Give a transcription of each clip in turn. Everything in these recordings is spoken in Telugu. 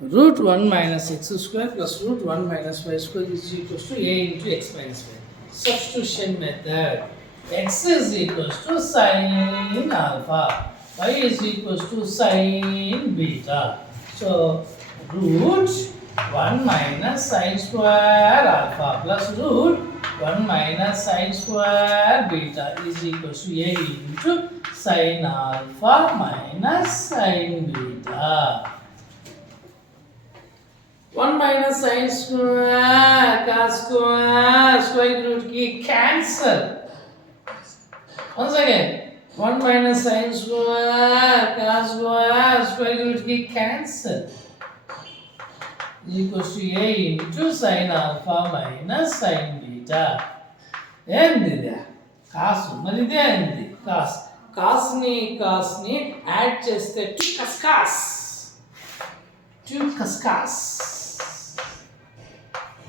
root 1 minus x square plus root 1 minus y square is equals to a into x minus y. Substitution method. X is equals to sin alpha. Y is equals to sin beta. So, root 1 minus sin square alpha plus root 1 minus sin square beta is equals to a into sin alpha minus sin beta. 1 minus sin square cos square square root की cancel. Once again, 1 minus sin square cos square root की cancel is equals to a into sin alpha minus sin beta. ఏంది కాస్ మరి ఇదే ఏంది కాస్ కాస్ని యాడ్ చేస్తే టు కస్కాస్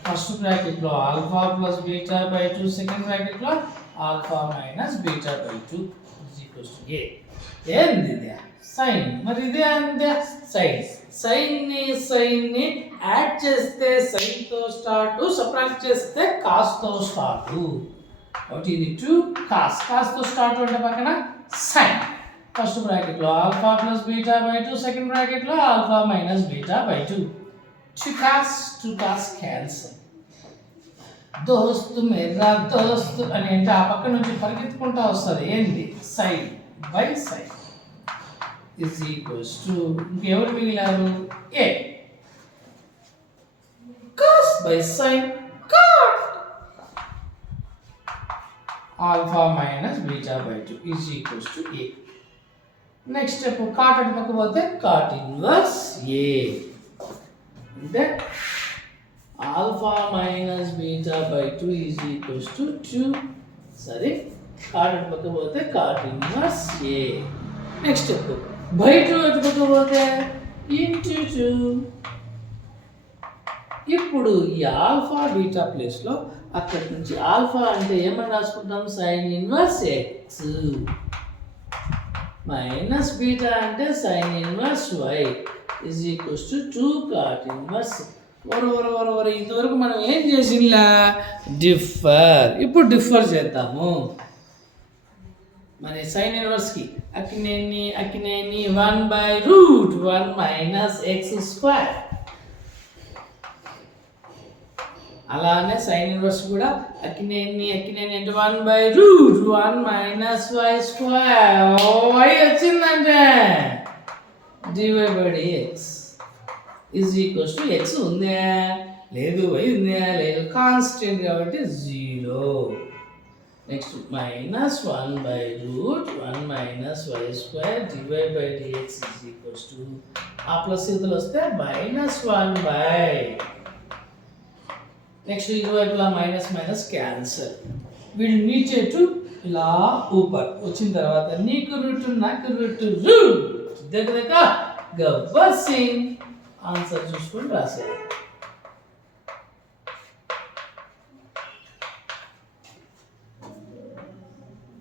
ఫస్ట్ బ్రాకెట్ లో alpha plus beta by 2 second bracket లో alpha minus beta by 2 is equals to A. ఏంది ఇది సైన్ మరి ఇదే అంతే సైన్ ని యాడ్ చేస్తే సైన్ తో స్టార్ట్ సబ్ట్రాక్ట్ చేస్తే కాస్ తో స్టార్ట్. ఒకటి ఇది 2 కాస్ తో స్టార్ట్ ఉంటే పక్కన సైన్ ఫస్ట్ బ్రాకెట్ లో alpha plus beta by 2 second bracket లో alpha minus beta by 2 2 cos cancel. దోస్త్ మేరా దోస్త్ అని అంటే ఆ పక్క నుంచి పరిగెత్తుకుంటా వస్తుంది. ఏంటి sin by sin is equals to ఇంకెవరు మిగిలారు A cos by sin cot alpha minus beta by 2 is equals to A. Next step cot అటు పక్క పోతే కాట్ ఇన్వర్స్ ఏ అంటే alpha minus beta by 2 is equals to 2. సరే కాట్ అటు పక్క పోతే cot inverse A. Next step by 2 అటు పక్క పోతే ఇంటూ 2. ఇప్పుడు ఈ ఆల్ఫా బీటా ప్లేస్లో అక్కడి నుంచి ఆల్ఫా అంటే ఏమని రాసుకుంటాం sin inverse X minus beta అంటే sin inverse Y is equals to 2 cot inverse. ఇంతవరకు మనం ఏం చేసిందా డిఫర్. ఇప్పుడు డిఫర్ చేద్దాము. మరి సైన్ ఇన్వర్స్కి అక్కినేని 1 by root 1 minus X square. అలానే సైన్ ఇన్వర్స్ కూడా అక్కినేని అంటే 1 by root 1 minus Y square. Y వచ్చిందంటే dy by dx is equals to X ఉందా లేదు, వై ఉందా లేదు, కాన్స్టెంట్ కాబట్టి 0. Next minus 1 by root 1 minus Y square dy by dx is equals to ఆ ప్లస్ ఇదిలో వస్తే మైనస్ 1 బై నెక్స్ట్ ఇటువైపులా మైనస్ క్యాన్సల్. వీళ్ళు నీచే టు ఇలా ఊపర్ వచ్చిన తర్వాత నీకు రూట్ నాకు రూట్ రూట్ దగ్గర గబ్బర్ సింగ్ ఆన్సర్ చూసుకొని రాశారు.